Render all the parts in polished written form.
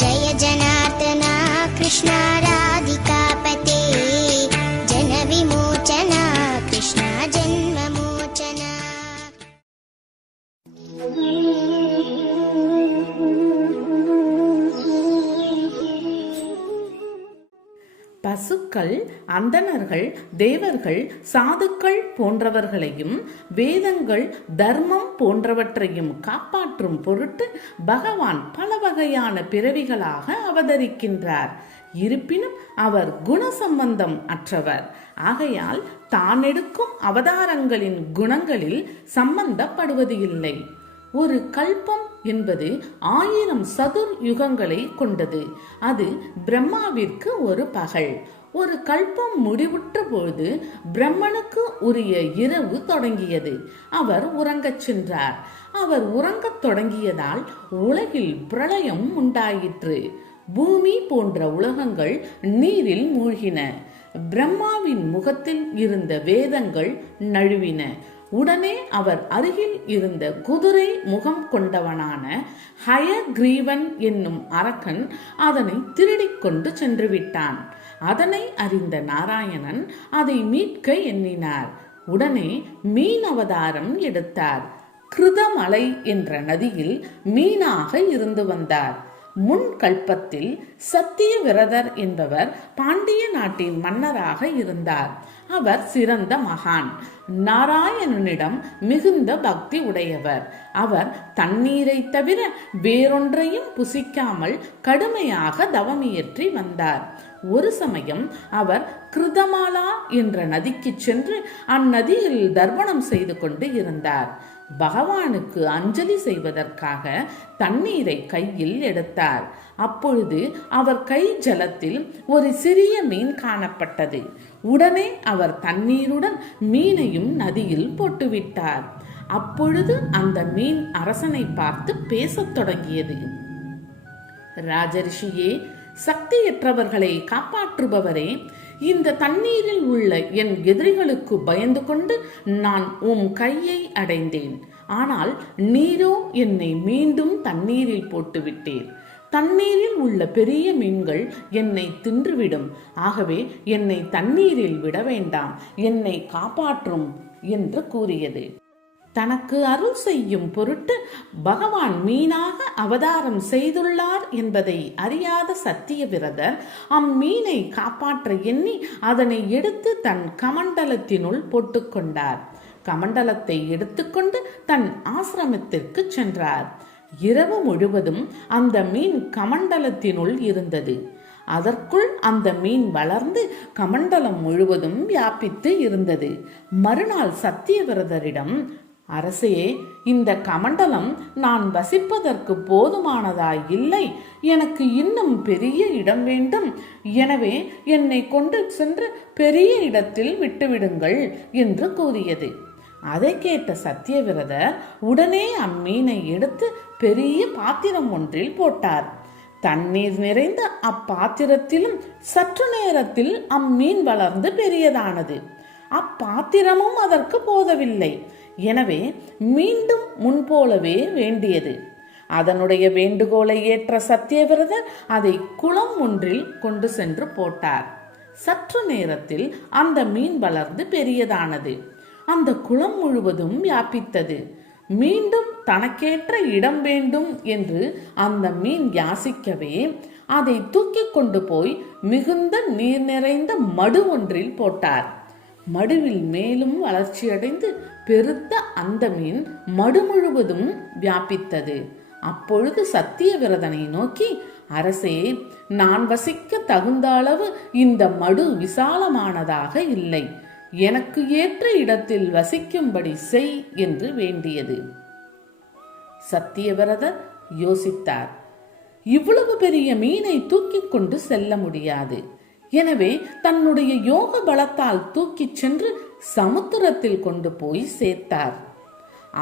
जय जनार्दना कृष्ण राधिकापते जन विमोचना कृष्ण जन्ममोचना। பசுக்கள், அந்தணர்கள், தேவர்கள், சாதுக்கள் போன்றவர்களையும் வேதங்கள், தர்மம் போன்றவற்றையும் காப்பாற்றும் பொருட்டு பகவான் பல வகையான பிறவிகளாக அவதரிக்கின்றார். இருப்பினும் அவர் குணசம்பந்தம் அற்றவர். ஆகையால் தான் எடுக்கும் அவதாரங்களின் குணங்களில் சம்பந்தப்படுவது இல்லை. ஒரு கல்பம் என்பது 1000 சதுர் யுகங்களை கொண்டது. அது பிரம்மாவிற்கு ஒரு பகல். ஒரு கல்பம் முடிவுற்ற பொழுது பிரம்மனுக்கு உரிய இரவு தொடங்கியது. அவர் உறங்கச் சென்றார். அவர் உறங்கத் தொடங்கியதால் உலகில் பிரளயம் உண்டாயிற்று. பூமி போன்ற உலகங்கள் நீரில் மூழ்கின. பிரம்மாவின் முகத்தில் இருந்த வேதங்கள் நழுவின. உடனே அவர் அருகில் இருந்த குதிரை முகம் கொண்டவனான ஹயக்ரீவன் என்னும் அரக்கன் அதனை திருடிக் கொண்டு சென்று விட்டான். அதனை அறிந்த நாராயணன் அதை மீட்க எண்ணினார். உடனே மீன் அவதாரம் எடுத்தார். கிருதமலை என்ற நதியில் மீனாக இருந்து வந்தார். முன் கல்பத்தில் சத்தியவிரதர் என்பவர் பாண்டிய நாட்டின் மன்னராக இருந்தார். அவர் சிறந்த மகான், நாராயணனிடம் மிகுந்த பக்தி உடையவர். அவர் தண்ணீரை தவிர வேறொன்றையும் புசிக்காமல் கடுமையாக தவமியற்றி வந்தார். ஒரு சமயம் அவர் கிருதமாலா என்ற நதிக்கு சென்று அந்நதியில் தர்ப்பணம் செய்து கொண்டு இருந்தார். பகவானுக்கு அஞ்சலி செய்வதற்காக தண்ணீரை கையில் எடுத்தார். அப்பொழுது அவர் கை ஜலத்தில் ஒரு சிறிய மீன் காணப்பட்டது. உடனே அவர் தண்ணீருடன் மீனையும் நதியில் போட்டுவிட்டார். அப்பொழுது அந்த மீன் அரசனை பார்த்து பேசத் தொடங்கியது. ராஜரிஷியே, சக்தியற்றவர்களை காப்பாற்றுபவரே, இந்த தண்ணீரில் உள்ள என் எதிரிகளுக்கு பயந்து கொண்டு நான் உம் கையை அடைந்தேன். ஆனால் நீரோ என்னை மீண்டும் தண்ணீரில் போட்டுவிட்டீர். தண்ணீரில் உள்ள பெரிய மீன்கள் என்னை தின்றுவிடும். ஆகவே என்னை தண்ணீரில் விட வேண்டாம், என்னை காப்பாற்றும் என்று கூறியது. தனக்கு அருள் செய்யும் பொருட்டு பகவான் மீனாக அவதாரம் செய்துள்ளார் என்பதை அறியாத சத்தியவிரதர் அம்மீனை காப்பாற்ற எண்ணி அதனை எடுத்து தன் கமண்டலத்தினுள் போட்டுக்கொண்டார். கமண்டலத்தை எடுத்துக்கொண்டு தன் ஆசிரமத்திற்கு சென்றார். இரவு முழுவதும் அந்த மீன் கமண்டலத்தினுள் இருந்தது. அதற்குள் அந்த மீன் வளர்ந்து கமண்டலம் முழுவதும் வியாபித்து இருந்தது. மறுநாள் சத்தியவிரதரிடம், அரசே, இந்த கமண்டலம் நான் வசிப்பதற்கு போதுமானதாய் இல்லை. எனக்கு இன்னும் பெரிய இடம் வேண்டும். எனவே என்னை கொண்டு சென்று பெரிய இடத்தில் விட்டுவிடுங்கள் என்று கூறியது. அதை கேட்ட சத்தியவிரதர் உடனே அம்மீனை எடுத்து பெரிய பாத்திரம் ஒன்றில் போட்டார். தண்ணீர் நிறைந்த அப்பாத்திரத்திலும் சற்று நேரத்தில் அம்மீன் வளர்ந்து பெரியதானது. அப்பாத்திரமும் அதற்கு போதவில்லை. எனவே மீண்டும் முன்போலவே வேண்டியது. அதனுடைய வேண்டுகோளை ஏற்ற சத்தியவிரதர் அதை குளம் ஒன்றில் கொண்டு சென்று போட்டார். சற்று நேரத்தில் அந்த மீன் வளர்ந்து பெரியதானது. அந்த குளம் முழுவதும் வியாபித்தது. மீண்டும் தனக்கேற்ற இடம் வேண்டும் என்று அந்த மீன் யாசிக்கவே அதை தூக்கி கொண்டு போய் மிகுந்த நீர் நிறைந்த மடு ஒன்றில் போட்டார். மடுவில் மேலும் வளர்ச்சியடைந்து பெருத்த அந்த மீன் மடு முழுவதும் வியாபித்தது. அப்பொழுது சத்தியவிரதனை நோக்கி, அரசே, நான் வசிக்க தகுந்த அளவு இந்த மடு விசாலமானதாக இல்லை. எனக்கு ஏற்ற இடத்தில் வசிக்கும்படி செய் என்று வேண்டியது. சத்தியவிரதர் யோசித்தார். இவ்வளவு பெரிய மீனை தூக்கி கொண்டு செல்ல முடியாது. எனவே தன்னுடைய யோக பலத்தால் தூக்கிச் சென்று சமுத்திரத்தில் கொண்டு போய் சேர்த்தார்.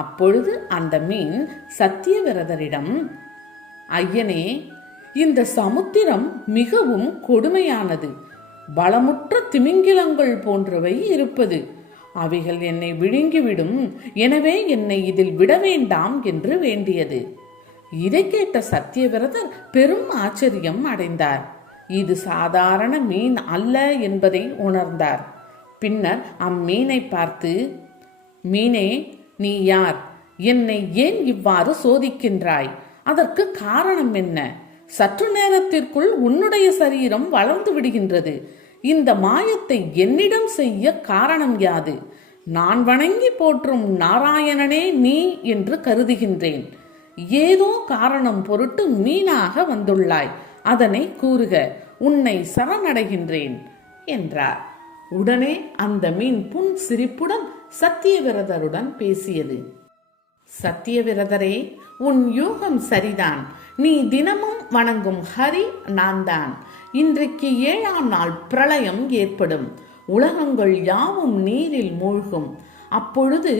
அப்பொழுது அந்த மீன் சத்தியவிரதரிடம், ஐயனே, இந்த சமுத்திரம் மிகவும் கொடுமையானது. பலமுற்ற திமிங்கிலங்கள் போன்றவை இருப்பது. அவைகள் என்னை விழுங்கிவிடும். எனவே என்னை இதில் விட வேண்டாம் என்று வேண்டியது. இதை கேட்ட சத்தியவிரதர் பெரும் ஆச்சரியம் அடைந்தார். இது சாதாரண மீன் அல்ல என்பதை உணர்ந்தார். பின்னர் அம்மீனை பார்த்து, மீனே, நீ யார்? என்னை ஏன் இவ்வாறு சோதிக்கின்றாய்? அதற்கு காரணம் என்ன? சற்று நேரத்திற்குள் உன்னுடைய சரீரம் வளர்ந்து விடுகின்றது. இந்த மாயத்தை என்னிடம் செய்ய காரணம் யாது? நான் வணங்கி போற்றும் நாராயணனே நீ என்று கருதுகின்றேன். ஏதோ காரணம் பொருட்டு மீனாக வந்துள்ளாய். அதனை கூறுக, உன்னை சரணடைகின்றேன் என்றார். உடனே அந்த மீன் புன் சிரிப்புடன் சத்தியவிரதருடன் பேசியது. சத்தியவிரதரே, உன் யூகம் சரிதான். நீ தினமும் வணங்கும் ஹரி நான் தான். இன்றைக்கு 7ஆம் நாள் பிரளயம் ஏற்படும். உலகங்கள் யாவும் நீரில் மூழ்கும். அப்பொழுது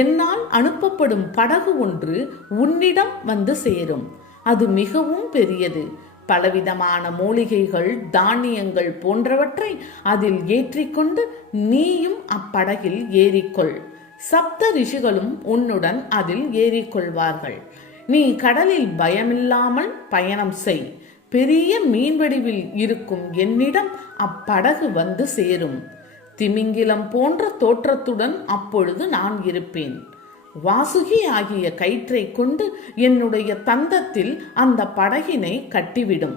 என்னால் அனுப்பப்படும் படகு ஒன்று உன்னிடம் வந்து சேரும். அது மிகவும் பெரியது. பலவிதமான மூலிகைகள், தானியங்கள் போன்றவற்றை அதில் ஏற்றிக்கொண்டு நீயும் அப்படகில் ஏறிக்கொள். சப்த ரிஷிகளும் உன்னுடன் அதில் ஏறிக்கொள்வார்கள். நீ கடலில் பயமில்லாமல் பயணம் செய். பெரிய மீன் வடிவில் இருக்கும் என்னிடம் அப்படகு வந்து சேரும். திமிங்கிலம் போன்ற தோற்றத்துடன் அப்பொழுது நான் இருப்பேன். வாசுகி ஆகிய கயிற்றை கொண்டு என்னுடைய தந்தத்தில் அந்த படகினை கட்டிவிடும்.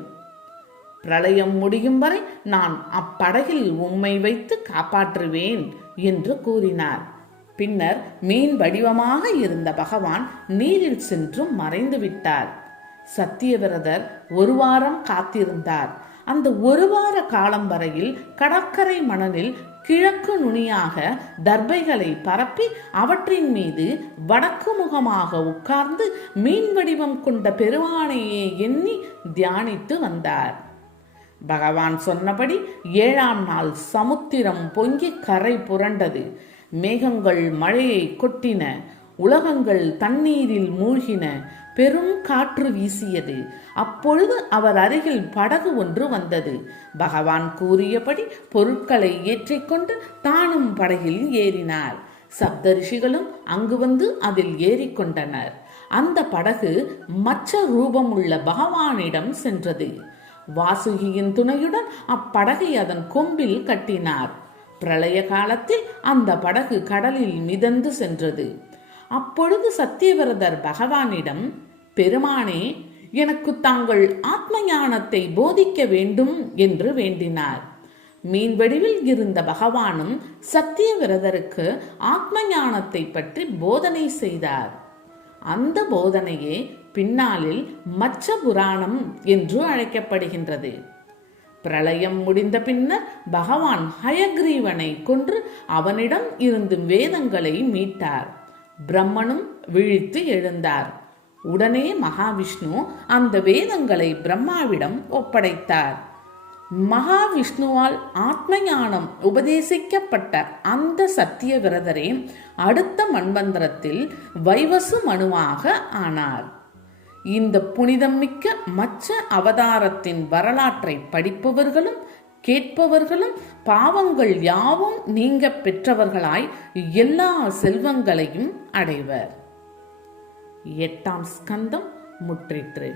பிரளயம் முடியும் வரை நான் அப்படகில் உம்மை வைத்து காப்பாற்றுவேன் என்று கூறினார். பின்னர் மீன் வடிவமாக இருந்த பகவான் நீரில் சென்று மறைந்து விட்டார். சத்தியவிரதர் 1 வாரம் காத்திருந்தார். அந்த 1 வார காலம் வரையில் கடற்கரை மணலில் கிழக்கு நுனியாக தர்பைகளை பரப்பி அவற்றின் மீது வடக்கு முகமாக உட்கார்ந்து மீன் வடிவம் கொண்ட பெருமானையே எண்ணி தியானித்து வந்தார். பகவான் சொன்னபடி 7ஆம் நாள் சமுத்திரம் பொங்கி கரை புரண்டது. மேகங்கள் மழையை கொட்டின. உலகங்கள் தண்ணீரில் மூழ்கின. பெரும் காற்று வீசியது. அப்பொழுது அவர் அருகில் படகு ஒன்று வந்தது. பகவான் கூறியபடி பொருட்களை ஏற்றிக்கொண்டு தானும் படகில் ஏறினார். சப்த ரிஷிகளும் அங்கு வந்து அதில் ஏறிக்கொண்டனர். அந்த படகு மச்ச ரூபம் உள்ள பகவானிடம் சென்றது. வாசுகியின் துணையுடன் அப்படகை அதன் கொம்பில் கட்டினார். பிரளய காலத்தில் அந்த படகு கடலில் மிதந்து சென்றது. அப்பொழுது சத்தியவிரதர் பகவானிடம், பெருமானே, எனக்கு தாங்கள் ஆத்ம ஞானத்தை போதிக்க வேண்டும் என்று வேண்டினார். மீன் வடிவில் இருந்த பகவானும் சத்தியவிரதருக்கு ஆத்ம ஞானத்தை பற்றி போதனை செய்தார். அந்த போதனையே பின்னாளில் மச்ச புராணம் என்று அழைக்கப்படுகின்றது. பிரளயம் முடிந்த பின்னர் பகவான் ஹயக்ரீவனை கொன்று அவனிடம் இருந்து வேதங்களை மீட்டார். பிரம்மனும் விழித்து எழுந்தார். உடனே மகாவிஷ்ணு அந்த வேதங்களை பிரம்மாவிடம் ஒப்படைத்தார். மகாவிஷ்ணுவால் ஆத்ம ஞானம் உபதேசிக்கப்பட்ட அந்த சத்தியவிரதரே அடுத்த மன்வந்தரத்தில் வைவசு மனுவாக ஆனார். இந்த புனிதம் மிக்க மச்ச அவதாரத்தின் வரலாற்றை படிப்பவர்களும் கேட்பவர்களும் பாவங்கள் யாவும் நீங்க பெற்றவர்களாய் எல்லா செல்வங்களையும் அடைவர். 8ஆம் ஸ்கந்தம் முற்றிற்று.